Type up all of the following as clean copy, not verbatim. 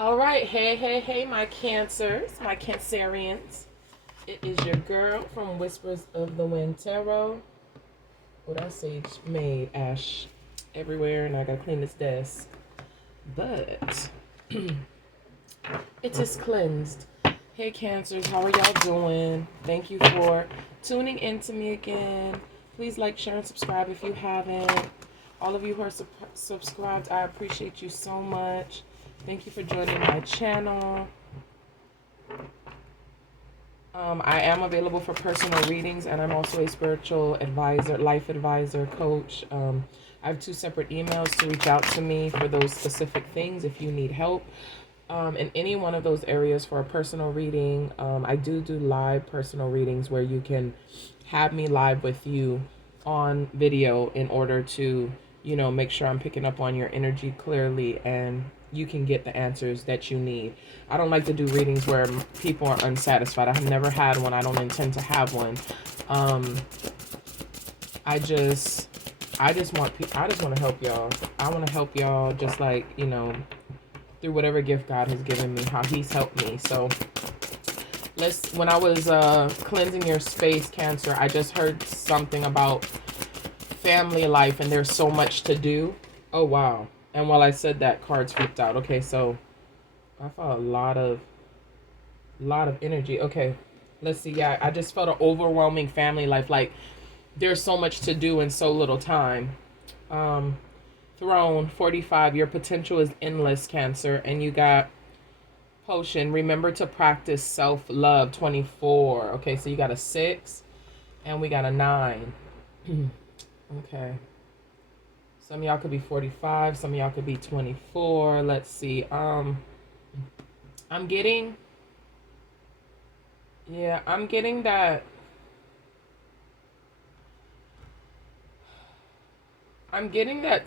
All right, hey, my cancers, my cancerians. It is your girl from Whispers of the Wind Tarot. What I sage made ash everywhere, and I gotta clean this desk. But it is cleansed. Hey, cancers, how are y'all doing? Thank you for tuning in to me again. Please like, share, and subscribe if you haven't. All of you who are subscribed, I appreciate you so much. Thank you for joining my channel. I am available for personal readings, and I'm also a spiritual advisor, life advisor, coach. I have 2 separate emails to reach out to me for those specific things if you need help. In any one of those areas for a personal reading, I do live personal readings where you can have me live with you on video in order to, make sure I'm picking up on your energy clearly and you can get the answers that you need. I don't like to do readings where people are unsatisfied. I've never had one. I don't intend to have one. I just want to help y'all. I want to help y'all just like, through whatever gift God has given me, how he's helped me. So when I was cleansing your space, Cancer, I just heard something about family life and there's so much to do. Oh, wow. And while I said that, cards flipped out. Okay, so I felt a lot of energy. Okay, let's see. Yeah, I just felt an overwhelming family life. Like there's so much to do in so little time. Throne 45. Your potential is endless, Cancer, and you got potion. Remember to practice self-love 24. Okay, so you got a 6, and we got a 9. Okay. Some of y'all could be 45. Some of y'all could be 24. Let's see. I'm getting that. I'm getting that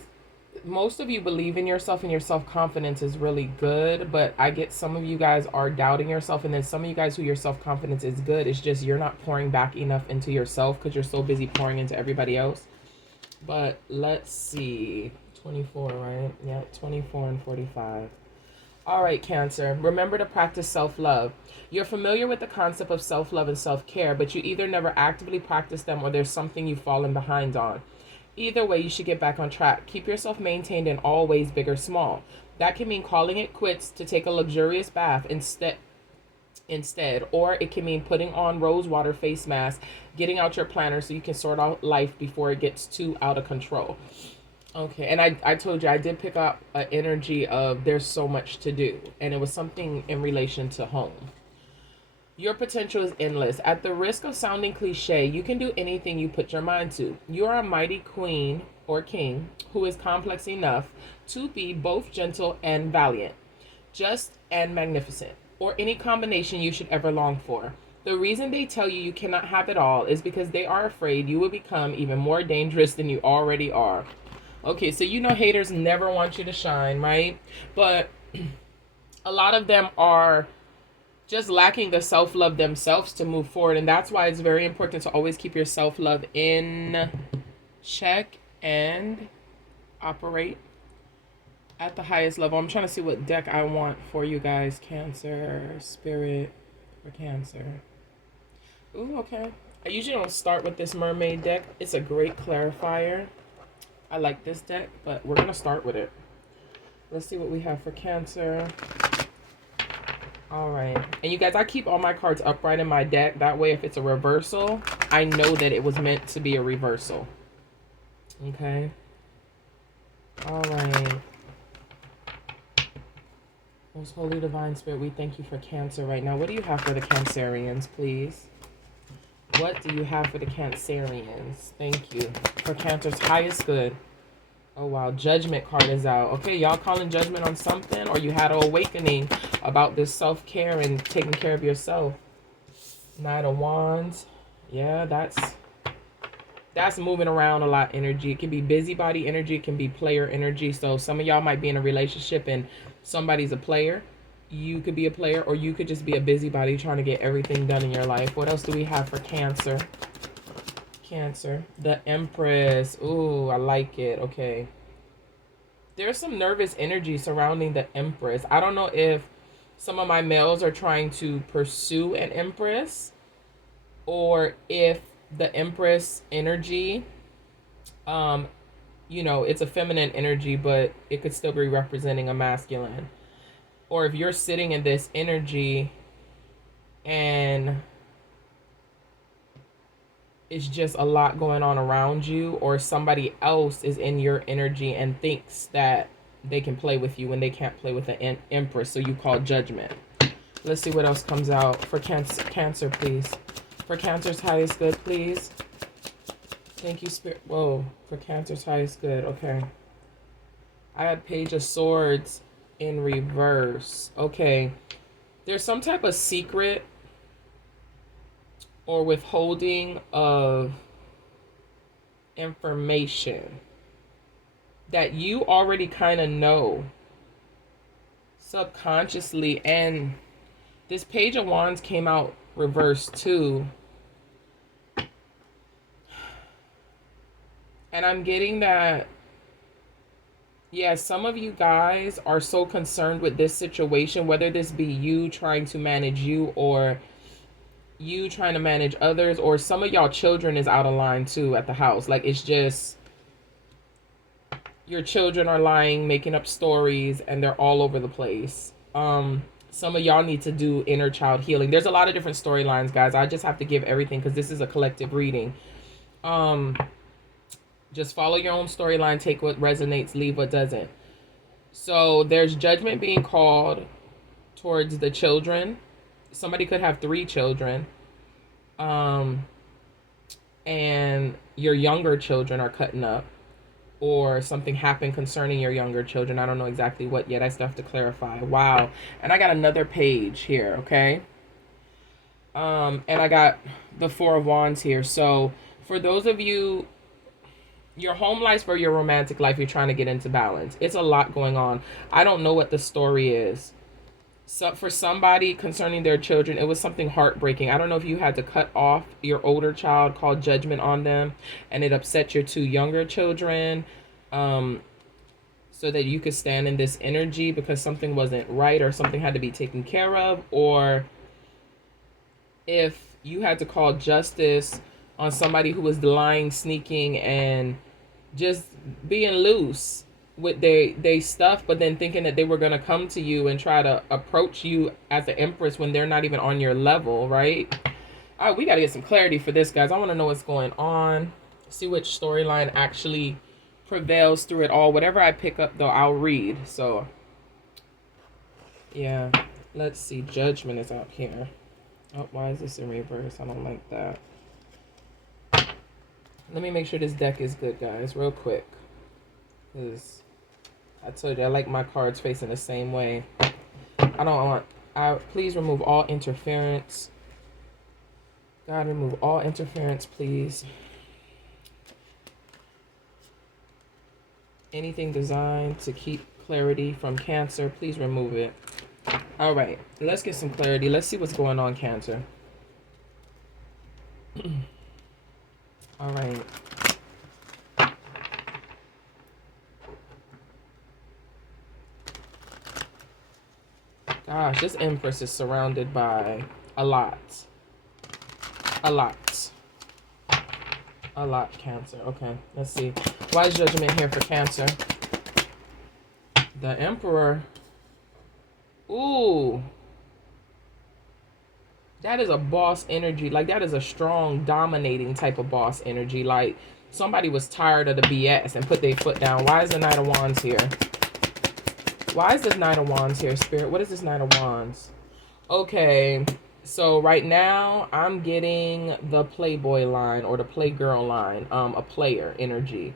most of you believe in yourself and your self-confidence is really good, but I get some of you guys are doubting yourself, and then some of you guys who your self-confidence is good, it's just you're not pouring back enough into yourself because you're so busy pouring into everybody else. But let's see. 24, right? Yeah, 24 and 45. All right, Cancer. Remember to practice self-love. You're familiar with the concept of self-love and self-care, but you either never actively practice them or there's something you've fallen behind on. Either way, you should get back on track. Keep yourself maintained in all ways, big or small. That can mean calling it quits to take a luxurious bath instead, or it can mean putting on rose water face mask, getting out your planner so you can sort out life before it gets too out of control. Okay, and I told you I did pick up an energy of there's so much to do, and it was something in relation to home. Your potential is endless. At the risk of sounding cliche, you can do anything you put your mind to. You are a mighty queen or king who is complex enough to be both gentle and valiant, just and magnificent, or any combination you should ever long for. The reason they tell you you cannot have it all is because they are afraid you will become even more dangerous than you already are. Okay, so haters never want you to shine, right? But a lot of them are just lacking the self-love themselves to move forward, and that's why it's very important to always keep your self-love in check and operate at the highest level. I'm trying to see what deck I want for you guys. Cancer, Spirit, for Cancer. Ooh, okay. I usually don't start with this mermaid deck. It's a great clarifier. I like this deck, but we're going to start with it. Let's see what we have for Cancer. All right. And you guys, I keep all my cards upright in my deck. That way, if it's a reversal, I know that it was meant to be a reversal. Okay. All right. Most Holy Divine Spirit, we thank you for Cancer right now. What do you have for the Cancerians, please? What do you have for the Cancerians? Thank you. For Cancer's highest good. Oh, wow. Judgment card is out. Okay, y'all calling judgment on something, or you had an awakening about this self-care and taking care of yourself. Knight of Wands. Yeah, that's moving around a lot energy. It can be busybody energy. It can be player energy. So some of y'all might be in a relationship and somebody's a player. You could be a player, or you could just be a busybody trying to get everything done in your life. What else do we have for Cancer? Cancer. The Empress. Ooh, I like it. Okay. There's some nervous energy surrounding the Empress. I don't know if some of my males are trying to pursue an Empress, or if the Empress energy, um, it's a feminine energy, but it could still be representing a masculine. Or if you're sitting in this energy and it's just a lot going on around you, or somebody else is in your energy and thinks that they can play with you when they can't play with the Empress, so you call judgment. Let's see what else comes out for Cancer, please. For Cancer's highest good, please. Thank you, Spirit. Whoa, for Cancer's highest good. Okay. I had Page of Swords in reverse. Okay. There's some type of secret or withholding of information that you already kind of know subconsciously. And this Page of Wands came out reversed too. And I'm getting that, yeah, some of you guys are so concerned with this situation, whether this be you trying to manage you or you trying to manage others, or some of y'all children is out of line too at the house. Like, it's just your children are lying, making up stories, and they're all over the place. Some of y'all need to do inner child healing. There's a lot of different storylines, guys. I just have to give everything because this is a collective reading. Just follow your own storyline, take what resonates, leave what doesn't. So there's judgment being called towards the children. Somebody could have 3 children. And your younger children are cutting up, or something happened concerning your younger children. I don't know exactly what yet. I still have to clarify. Wow. And I got another page here, okay? And I got the 4 of Wands here. So for those of you, your home life or your romantic life, you're trying to get into balance. It's a lot going on. I don't know what the story is. So for somebody concerning their children, it was something heartbreaking. I don't know if you had to cut off your older child, call judgment on them, and it upset your 2 younger children, so that you could stand in this energy because something wasn't right or something had to be taken care of, or if you had to call justice on somebody who was lying, sneaking, and just being loose with they stuff, but then thinking that they were going to come to you and try to approach you as the Empress when they're not even on your level, right? All right, we got to get some clarity for this, guys. I want to know what's going on. See which storyline actually prevails through it all. Whatever I pick up, though, I'll read. So, yeah. Let's see. Judgment is out here. Oh, why is this in reverse? I don't like that. Let me make sure this deck is good, guys, real quick. Because I told you, I like my cards facing the same way. I don't want... please remove all interference. God, remove all interference, please. Anything designed to keep clarity from Cancer, please remove it. All right, let's get some clarity. Let's see what's going on, Cancer. All right. Gosh, this Empress is surrounded by a lot. A lot. A lot, Cancer. Okay, let's see. Why is judgment here for Cancer? The Emperor. Ooh. That is a boss energy. Like, that is a strong, dominating type of boss energy. Like, somebody was tired of the BS and put their foot down. Why is the Knight of Wands here? Why is this Knight of Wands here, Spirit? What is this Knight of Wands? Okay, so right now I'm getting the Playboy line or the Playgirl line, a player energy.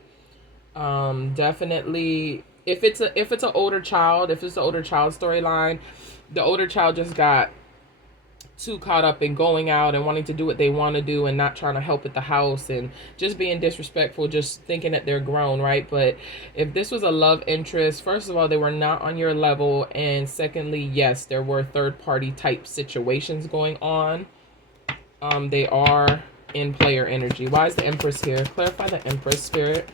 Definitely, if it's an older child, if it's an older child storyline, the older child just got too caught up in going out and wanting to do what they want to do and not trying to help at the house and just being disrespectful, just thinking that they're grown, right? But if this was a love interest, first of all, they were not on your level, and secondly, yes, there were third-party type situations going on. They are in player energy. Why is the Empress here? Clarify the Empress, Spirit.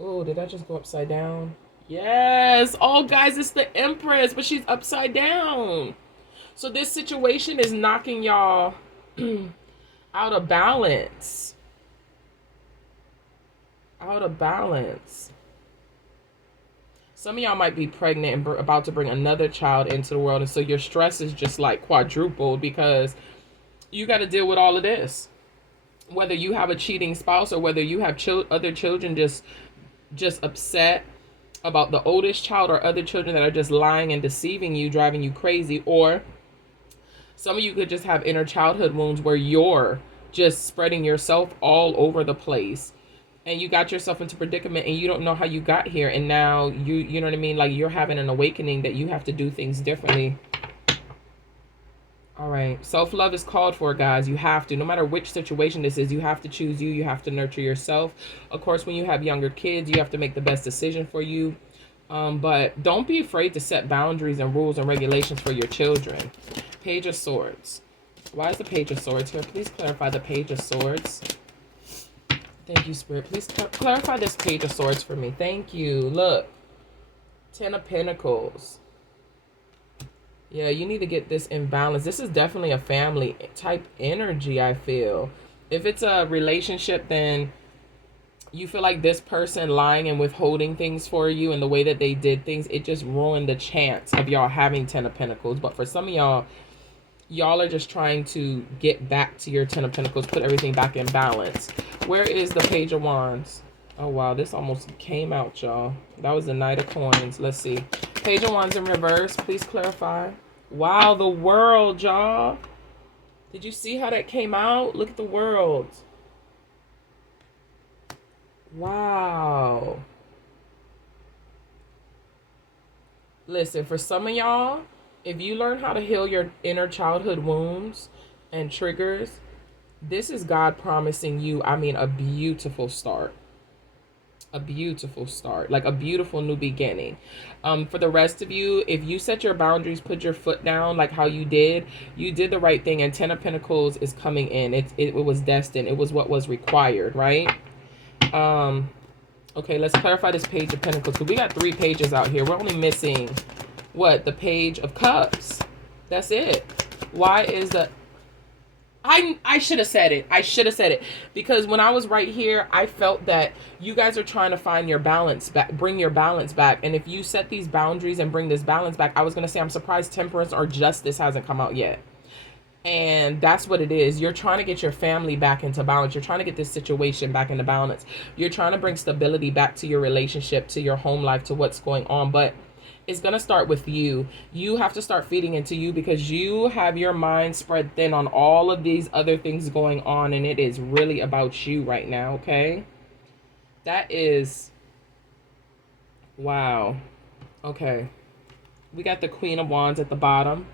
Oh, did I just go upside down? Yes. Oh, guys, it's the Empress, but she's upside down. So this situation is knocking y'all out of balance. Out of balance. Some of y'all might be pregnant and about to bring another child into the world. And so your stress is just like quadrupled because you got to deal with all of this. Whether you have a cheating spouse or whether you have other children just upset about the oldest child, or other children that are just lying and deceiving you, driving you crazy. Or some of you could just have inner childhood wounds where you're just spreading yourself all over the place. And you got yourself into predicament and you don't know how you got here. And now you know what I mean? Like, you're having an awakening that you have to do things differently. All right. Self-love is called for, guys. You have to, no matter which situation this is, you have to choose you. You have to nurture yourself. Of course, when you have younger kids, you have to make the best decision for you. But don't be afraid to set boundaries and rules and regulations for your children. Page of Swords. Why is the Page of Swords here? Please clarify the Page of Swords. Thank you, Spirit. Please clarify this Page of Swords for me. Thank you. Look. 10 of Pentacles. Yeah, you need to get this in balance. This is definitely a family type energy, I feel. If it's a relationship, then you feel like this person lying and withholding things for you and the way that they did things, it just ruined the chance of y'all having 10 of Pentacles. But for some of y'all are just trying to get back to your 10 of Pentacles, put everything back in balance. Where is the Page of Wands? Oh, wow. This almost came out, y'all. That was the Knight of Coins. Let's see. Page of Wands in reverse. Please clarify. Wow, the World, y'all. Did you see how that came out? Look at the World. Wow. Listen, for some of y'all, if you learn how to heal your inner childhood wounds and triggers, this is God promising you, I mean, a beautiful start. A beautiful start, like a beautiful new beginning. For the rest of you, if you set your boundaries, put your foot down like how you did the right thing. And 10 of Pentacles is coming in. It was destined. It was what was required, right? Okay, let's clarify this Page of Pentacles, because we got 3 pages out here. We're only missing what? The Page of Cups. That's it. Why is the I should have said it. I should have said it. Because when I was right here, I felt that you guys are trying to find your balance back, bring your balance back. And if you set these boundaries and bring this balance back, I was going to say, I'm surprised Temperance or Justice hasn't come out yet. And that's what it is. You're trying to get your family back into balance. You're trying to get this situation back into balance. You're trying to bring stability back to your relationship, to your home life, to what's going on. But it's going to start with you. You have to start feeding into you, because you have your mind spread thin on all of these other things going on. And it is really about you right now, okay? That is... wow. Okay. We got the Queen of Wands at the bottom.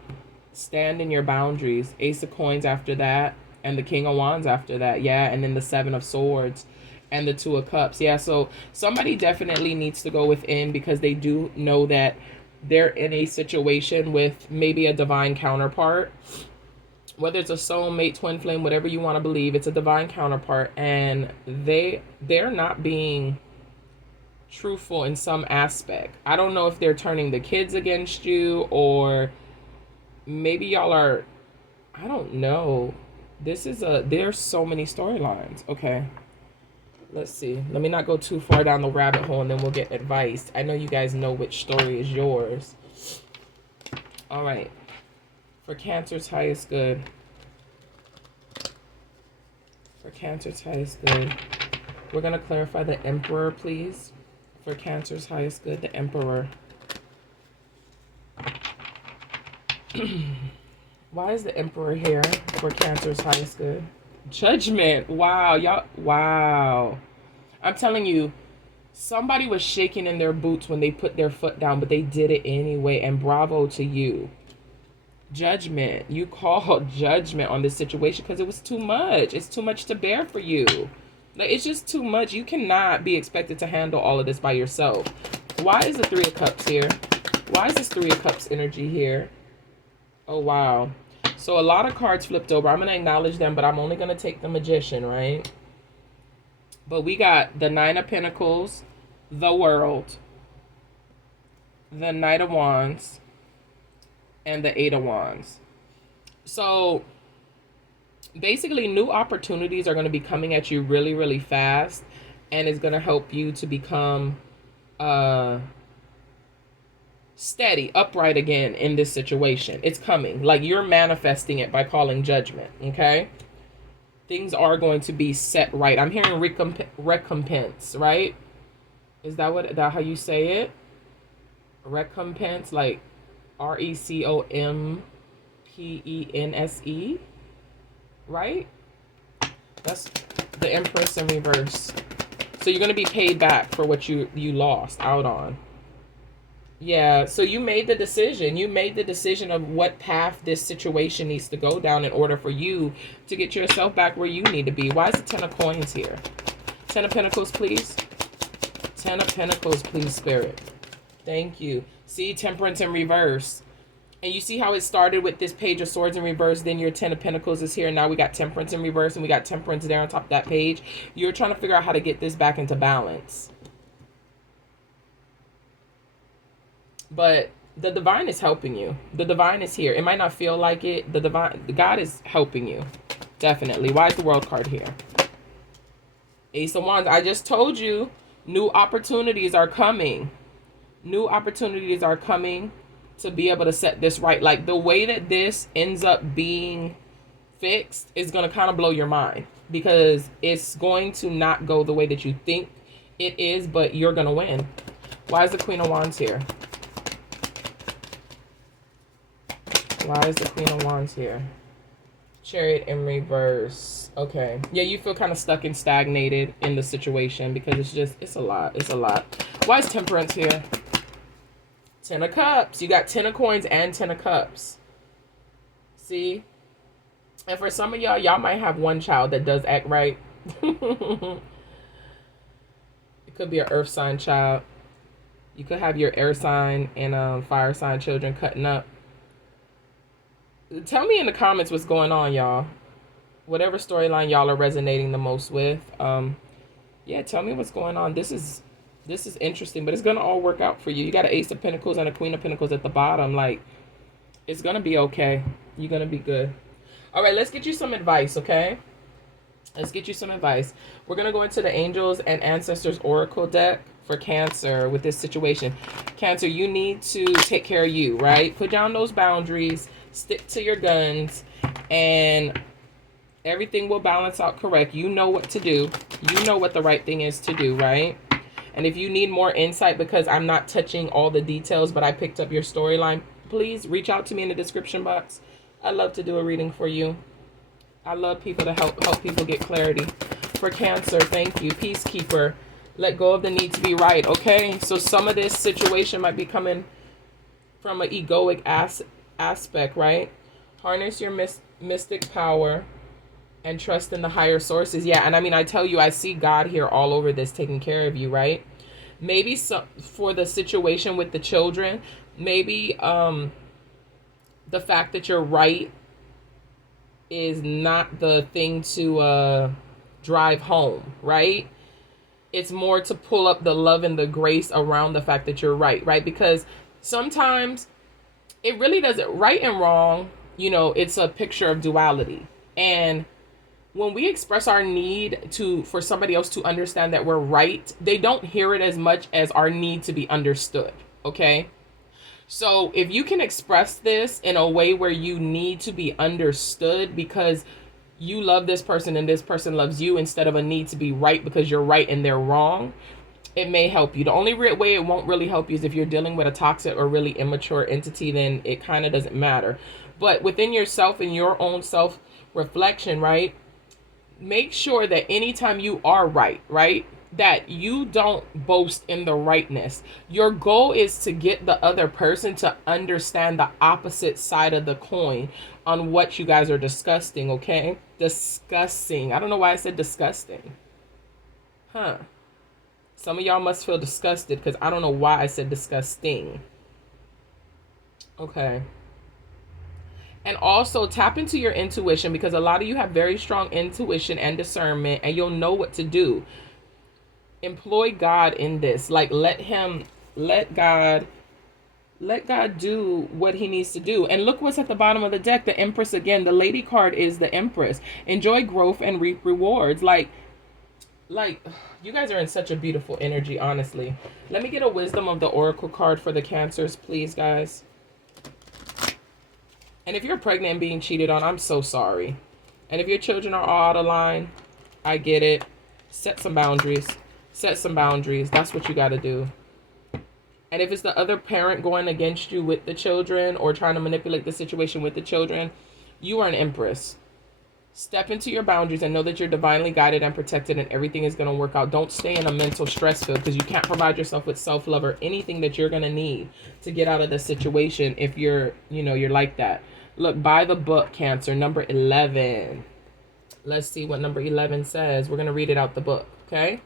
Stand in your boundaries. Ace of Coins after that. And the King of Wands after that. Yeah, and then the 7 of Swords. And the 2 of Cups. Yeah, so somebody definitely needs to go within, because they do know that they're in a situation with maybe a divine counterpart. Whether it's a soulmate, twin flame, whatever you want to believe, it's a divine counterpart. And they're not being truthful in some aspect. I don't know if they're turning the kids against you, or maybe y'all are... I don't know. There's so many storylines. Okay. Let's see. Let me not go too far down the rabbit hole, and then we'll get advice. I know you guys know which story is yours. All right. For Cancer's highest good. For Cancer's highest good. We're going to clarify the Emperor, please. For Cancer's highest good, the Emperor. Why is the Emperor here for Cancer's highest good? Judgment. Wow, y'all. Wow. I'm telling you, somebody was shaking in their boots when they put their foot down, but they did it anyway. And bravo to you. Judgment. You called judgment on this situation because it was too much. It's too much to bear for you. Like, it's just too much. You cannot be expected to handle all of this by yourself. Why is the 3 of Cups here? Why is this 3 of Cups energy here? Oh, wow. So a lot of cards flipped over. I'm going to acknowledge them, but I'm only going to take the Magician, right? But we got the 9 of Pentacles, the World, the Knight of Wands, and the Eight of Wands. So basically, new opportunities are going to be coming at you really, really fast, and it's going to help you to become steady, upright again in this situation. It's coming. Like, you're manifesting it by calling judgment, okay? Things are going to be set right. I'm hearing recompense, right? Is that how you say it? Recompense, like RECOMPENSE, right? That's the Empress in reverse. So you're going to be paid back for what you lost out on. Yeah, so you made the decision. You made the decision of what path this situation needs to go down in order for you to get yourself back where you need to be. Why is the Ten of Coins here? Ten of Pentacles, please. Ten of Pentacles, please, Spirit. Thank you. See, Temperance in reverse. And you see how it started with this Page of Swords in reverse, then your Ten of Pentacles is here, and now we got Temperance in reverse, and we got Temperance there on top of that page. You're trying to figure out how to get this back into balance. But the divine is helping you. The divine is here. It might not feel like it. The God is helping you. Definitely. Why is the World card here? Ace of Wands. I just told you, new opportunities are coming. New opportunities are coming to be able to set this right. Like, the way that this ends up being fixed is going to kind of blow your mind, because it's going to not go the way that you think it is, but you're going to win. Why is the Queen of Wands here? Why is the Queen of Wands here? Chariot in reverse. Okay. Yeah, you feel kind of stuck and stagnated in the situation because it's a lot. It's a lot. Why is Temperance here? Ten of Cups. You got Ten of Coins and Ten of Cups. See? And for some of y'all might have one child that does act right. It could be an earth sign child. You could have your air sign and fire sign children cutting up. Tell me in the comments what's going on, y'all. Whatever storyline y'all are resonating the most with. Yeah, tell me what's going on. This is interesting, but it's gonna all work out for you. You got an Ace of Pentacles and a Queen of Pentacles at the bottom. Like, it's gonna be okay. You're gonna be good. All right, let's get you some advice, okay? Let's get you some advice. We're gonna go into the Angels and Ancestors Oracle deck for Cancer with this situation. Cancer, you need to take care of you, right? Put down those boundaries. Stick to your guns, and everything will balance out correct. You know what to do. You know what the right thing is to do, right? And if you need more insight, because I'm not touching all the details, but I picked up your storyline, please reach out to me in the description box. I love to do a reading for you. I love people to help people get clarity. For Cancer, thank you. Peacekeeper, let go of the need to be right, okay? So some of this situation might be coming from an egoic aspect, right? Harness your mystic power and trust in the higher sources. Yeah, and I mean, I tell you, I see God here all over this, taking care of you, right? Maybe for the situation with the children, maybe the fact that you're right is not the thing to drive home, right? It's more to pull up the love and the grace around the fact that you're right? Because sometimes it really doesn't, right and wrong, you know, it's a picture of duality. And when we express our need for somebody else to understand that we're right, they don't hear it as much as our need to be understood, okay? So if you can express this in a way where you need to be understood because you love this person and this person loves you, instead of a need to be right because you're right and they're wrong, it may help you. The only way it won't really help you is if you're dealing with a toxic or really immature entity, then it kind of doesn't matter. But within yourself and your own self-reflection, right? Make sure that anytime you are right, that you don't boast in the rightness. Your goal is to get the other person to understand the opposite side of the coin on what you guys are discussing, okay? Discussing. I don't know why I said disgusting. Huh. Some of y'all must feel disgusted because I don't know why I said disgusting. Okay. And also tap into your intuition, because a lot of you have very strong intuition and discernment, and you'll know what to do. employ God in this. Like, let God do what he needs to do. And look what's at the bottom of the deck. The Empress again. The lady card is the Empress. Enjoy growth and reap rewards. Like you guys are in such a beautiful energy, honestly. Let me get a wisdom of the oracle card for the Cancers, please, guys. And if you're pregnant and being cheated on, I'm so sorry. And if your children are all out of line, I get it. Set some boundaries. Set some boundaries. That's what you got to do. And if it's the other parent going against you with the children or trying to manipulate the situation with the children, you are an Empress. Step into your boundaries and know that you're divinely guided and protected and everything is going to work out. Don't stay in a mental stress field because you can't provide yourself with self-love or anything that you're going to need to get out of the situation if you're like that. Look, by the book, Cancer, number 11. Let's see what number 11 says. We're going to read it out the book, okay?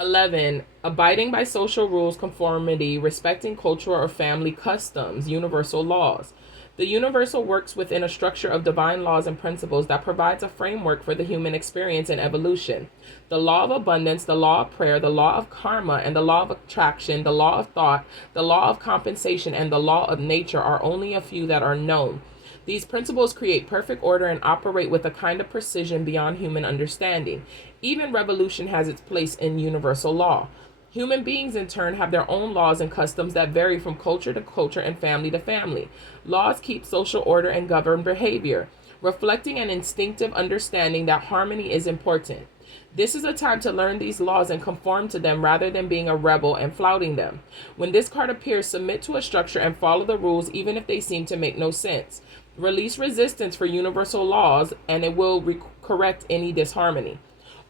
11, abiding by social rules, conformity, respecting cultural or family customs, universal laws. The universal works within a structure of divine laws and principles that provides a framework for the human experience and evolution. The law of abundance, the law of prayer, the law of karma, and the law of attraction, the law of thought, the law of compensation, and the law of nature are only a few that are known. These principles create perfect order and operate with a kind of precision beyond human understanding. Even revolution has its place in universal law. Human beings, in turn, have their own laws and customs that vary from culture to culture and family to family. Laws keep social order and govern behavior, reflecting an instinctive understanding that harmony is important. This is a time to learn these laws and conform to them rather than being a rebel and flouting them. When this card appears, submit to a structure and follow the rules even if they seem to make no sense. Release resistance for universal laws and it will correct any disharmony.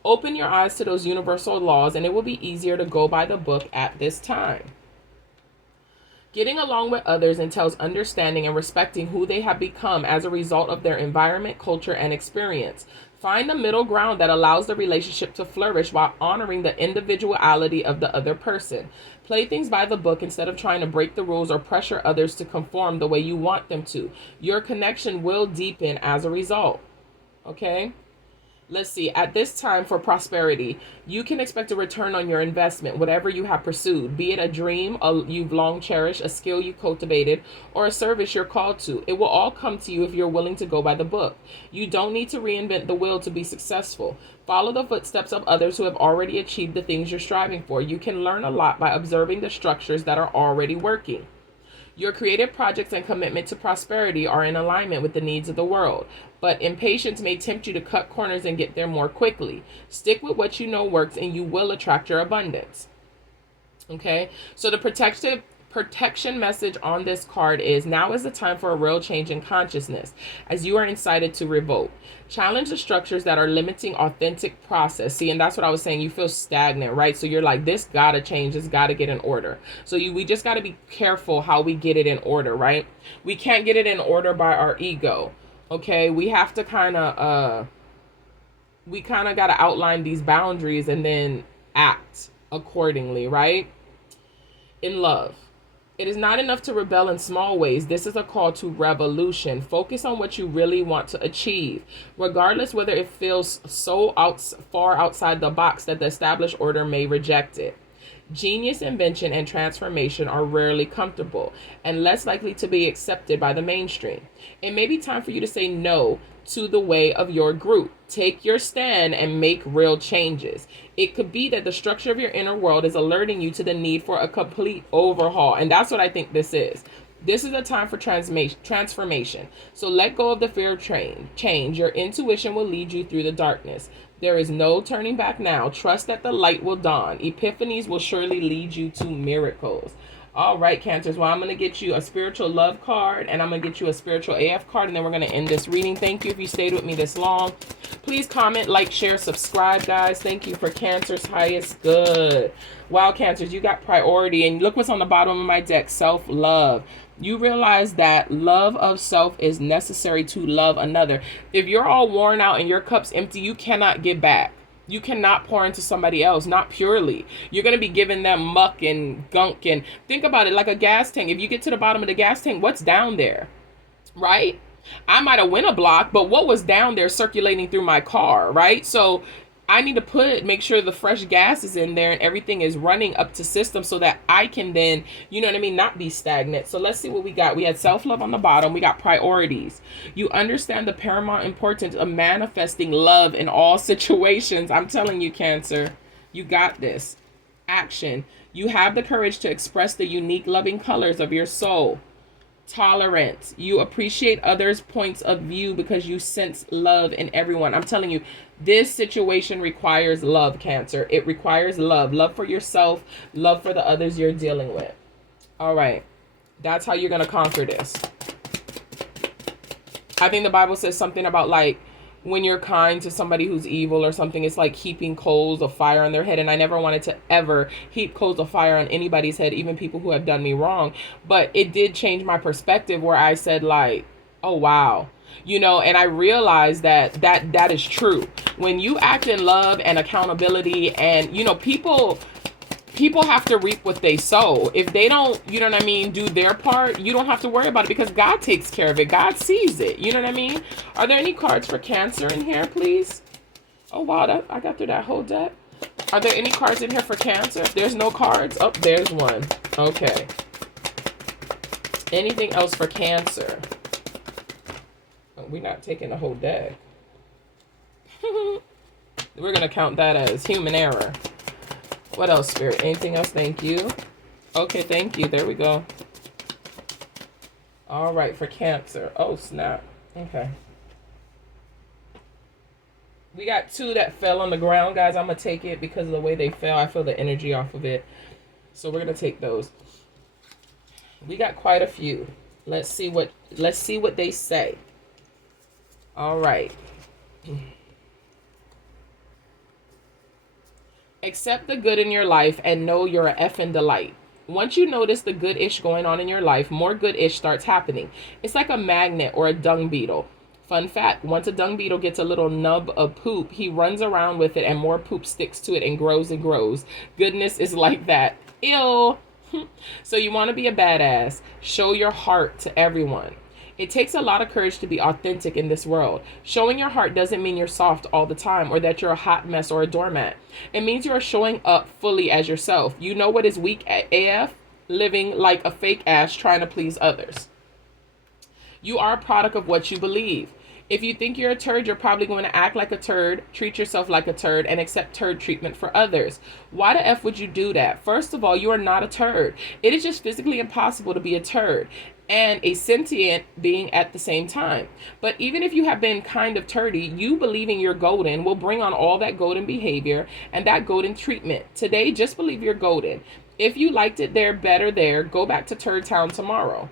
Open your eyes to those universal laws and it will be easier to go by the book at this time. Getting along with others entails understanding and respecting who they have become as a result of their environment, culture, and experience. Find the middle ground that allows the relationship to flourish while honoring the individuality of the other person. Play things by the book instead of trying to break the rules or pressure others to conform the way you want them to. Your connection will deepen as a result. Okay? Let's see. At this time for prosperity, you can expect a return on your investment, whatever you have pursued, be it a dream you've long cherished, a skill you cultivated, or a service you're called to. It will all come to you if you're willing to go by the book. You don't need to reinvent the wheel to be successful. Follow the footsteps of others who have already achieved the things you're striving for. You can learn a lot by observing the structures that are already working. Your creative projects and commitment to prosperity are in alignment with the needs of the world, but impatience may tempt you to cut corners and get there more quickly. Stick with what you know works and you will attract your abundance. Okay, so the protection message on this card is now is the time for a real change in consciousness as you are incited to revolt. Challenge the structures that are limiting authentic process. See, and that's what I was saying. You feel stagnant, right? So you're like, this gotta change. This gotta get in order. So we just gotta be careful how we get it in order, right? We can't get it in order by our ego. Okay, we have to kind of gotta outline these boundaries and then act accordingly, right? In love. It is not enough to rebel in small ways. This is a call to revolution. Focus on what you really want to achieve, regardless whether it feels so far outside the box that the established order may reject it. Genius, invention, and transformation are rarely comfortable and less likely to be accepted by the mainstream. It may be time for you to say no to the way of your group. Take your stand and make real changes. It could be that the structure of your inner world is alerting you to the need for a complete overhaul. And that's what I think this is. This is a time for transformation. So let go of the fear of change. Your intuition will lead you through the darkness. There is no turning back now. Trust that the light will dawn. Epiphanies will surely lead you to miracles. All right, Cancers. Well, I'm going to get you a spiritual love card and I'm going to get you a spiritual AF card and then we're going to end this reading. Thank you if you stayed with me this long. Please comment, like, share, subscribe, guys. Thank you for Cancer's highest good. Wow, Cancers, you got priority. And look what's on the bottom of my deck, self-love. You realize that love of self is necessary to love another. If you're all worn out and your cup's empty, you cannot give back. You cannot pour into somebody else, not purely. You're going to be giving them muck and gunk. And think about it like a gas tank. If you get to the bottom of the gas tank, what's down there? Right? I might have went a block, but what was down there circulating through my car, right? So I need to make sure the fresh gas is in there and everything is running up to system so that I can then, you know what I mean, not be stagnant. So let's see what we got. We had self-love on the bottom. We got priorities. You understand the paramount importance of manifesting love in all situations. I'm telling you, Cancer, you got this. Action. You have the courage to express the unique loving colors of your soul. Tolerance. You appreciate others' points of view because you sense love in everyone. I'm telling you, this situation requires love, Cancer. It requires love. Love for yourself, love for the others you're dealing with. All right. That's how you're going to conquer this. I think the Bible says something about like when you're kind to somebody who's evil or something, it's like heaping coals of fire on their head. And I never wanted to ever heap coals of fire on anybody's head, even people who have done me wrong. But it did change my perspective where I said like, oh, wow. You know, and I realized that is true. When you act in love and accountability and, you know, people have to reap what they sow. If they don't, you know what I mean, do their part, you don't have to worry about it because God takes care of it. God sees it. You know what I mean? Are there any cards for Cancer in here, please? Oh, wow. I got through that whole deck. Are there any cards in here for Cancer? If there's no cards, oh, there's one. Okay. Anything else for Cancer? Oh, we're not taking the whole deck. We're going to count that as human error. What else, Spirit? Anything else? Thank you. Okay, thank you. There we go. All right, for Cancer. Oh, snap. Okay. We got two that fell on the ground, guys. I'm going to take it because of the way they fell. I feel the energy off of it. So we're going to take those. We got quite a few. Let's see what they say. All right. Accept the good in your life and know you're a effing delight. Once you notice the good-ish going on in your life, more good-ish starts happening. It's like a magnet or a dung beetle. Fun fact, once a dung beetle gets a little nub of poop, he runs around with it and more poop sticks to it and grows and grows. Goodness is like that. Ew. So you want to be a badass. Show your heart to everyone. It takes a lot of courage to be authentic in this world. Showing your heart doesn't mean you're soft all the time or that you're a hot mess or a doormat. It means you're showing up fully as yourself. You know what is weak at AF? Living like a fake ass trying to please others. You are a product of what you believe. If you think you're a turd, you're probably going to act like a turd, treat yourself like a turd, and accept turd treatment for others. Why the F would you do that? First of all, you are not a turd. It is just physically impossible to be a turd and a sentient being at the same time. But even if you have been kind of turdy, you believing you're golden will bring on all that golden behavior and that golden treatment. Today, just believe you're golden. If you liked it there, better there, go back to Turd Town tomorrow.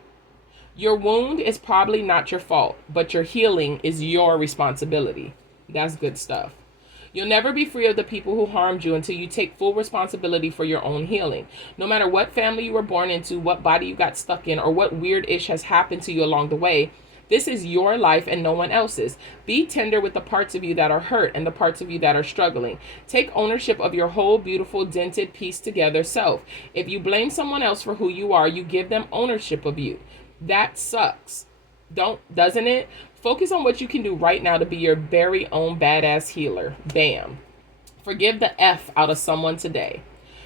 Your wound is probably not your fault, but your healing is your responsibility. That's good stuff. You'll never be free of the people who harmed you until you take full responsibility for your own healing. No matter what family you were born into, what body you got stuck in, or what weird ish has happened to you along the way, this is your life and no one else's. Be tender with the parts of you that are hurt and the parts of you that are struggling. Take ownership of your whole beautiful, dented, pieced together self. If you blame someone else for who you are, you give them ownership of you. That sucks. Doesn't it? Focus on what you can do right now to be your very own badass healer. Bam. Forgive the F out of someone today.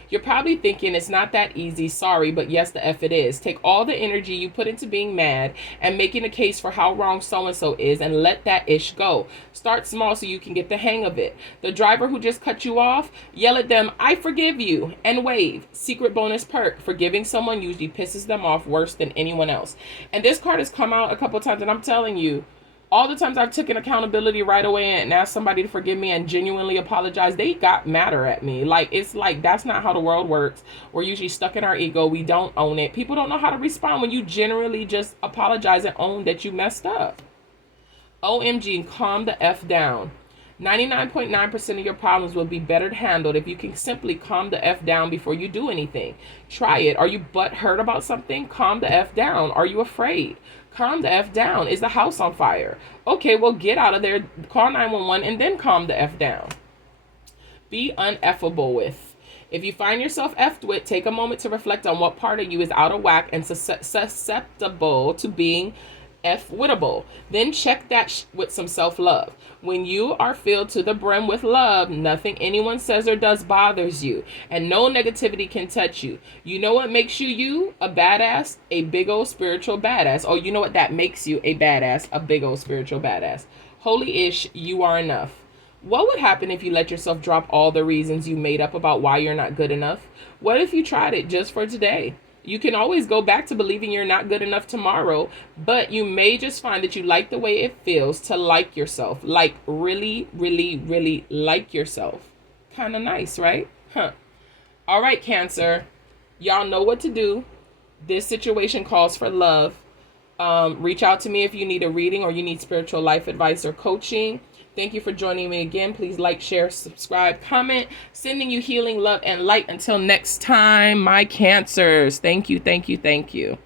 You're probably thinking it's not that easy. Sorry, but yes, the F it is. Take all the energy you put into being mad and making a case for how wrong so-and-so is and let that ish go. Start small so you can get the hang of it. The driver who just cut you off, yell at them, I forgive you, and wave. Secret bonus perk. Forgiving someone usually pisses them off worse than anyone else. And this card has come out a couple of times, and I'm telling you, all the times I've taken accountability right away and asked somebody to forgive me and genuinely apologize, they got madder at me. Like, it's like, that's not how the world works. We're usually stuck in our ego. We don't own it. People don't know how to respond when you generally just apologize and own that you messed up. OMG, calm the F down. 99.9% of your problems will be better handled if you can simply calm the F down before you do anything. Try it. Are you butthurt about something? Calm the F down. Are you afraid? Calm the F down. Is the house on fire? Okay, well, get out of there. Call 911 and then calm the F down. Be uneffable with. If you find yourself effed with, take a moment to reflect on what part of you is out of whack and susceptible to being F-wittable. Then check that with some self-love. When you are filled to the brim with love, nothing anyone says or does bothers you, and no negativity can touch you. You know what makes you a badass? A big old spiritual badass. Oh, you know what that makes you? A badass, a big old spiritual badass. Holy-ish, you are enough. What would happen if you let yourself drop all the reasons you made up about why you're not good enough? What if you tried it just for today? You can always go back to believing you're not good enough tomorrow, but you may just find that you like the way it feels to like yourself. Like really, really, really like yourself. Kind of nice, right? All right, Cancer. Y'all know what to do. This situation calls for love. Reach out to me if you need a reading or you need spiritual life advice or coaching. Thank you for joining me again. Please like, share, subscribe, comment. Sending you healing, love, and light. Until next time, my Cancers. Thank you, thank you, thank you.